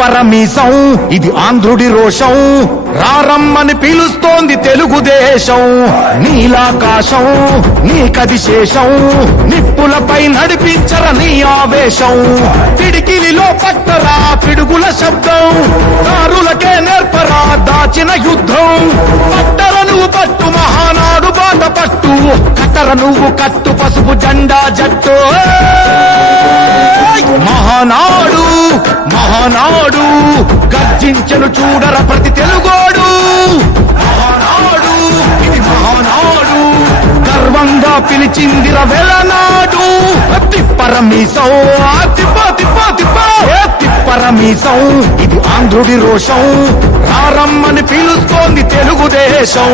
తిప్పరమీసం ఇది ఆంధ్రుడి రోషం, రారమ్మని పిలుస్తోంది తెలుగుదేశం. నీలాకాశం నీకది శేషం, నిప్పులపై నడిపించర నీ ఆవేశం. పిడికిలిలో పట్టరా పిడుగుల శబ్దం, దారులకే నేర్పరా దాచిన యుద్ధం. పట్టర నువ్వు పట్టు మహానాడు బాట పట్టు, కట్టర నువ్వు కట్టు పసుపు జెండా జట్టు. మహానాడు మహానాడు గర్జించను చూడర ప్రతి తెలుగోడు. మహానాడు ఇది మహానాడు, గర్వంగా పిలిచిందిర వెలనాడు. తిప్పరమీసం తిప్పరమీసం ఇది ఆంధ్రుడి రోషం, రారమ్మని పిలుస్తోంది తెలుగుదేశం.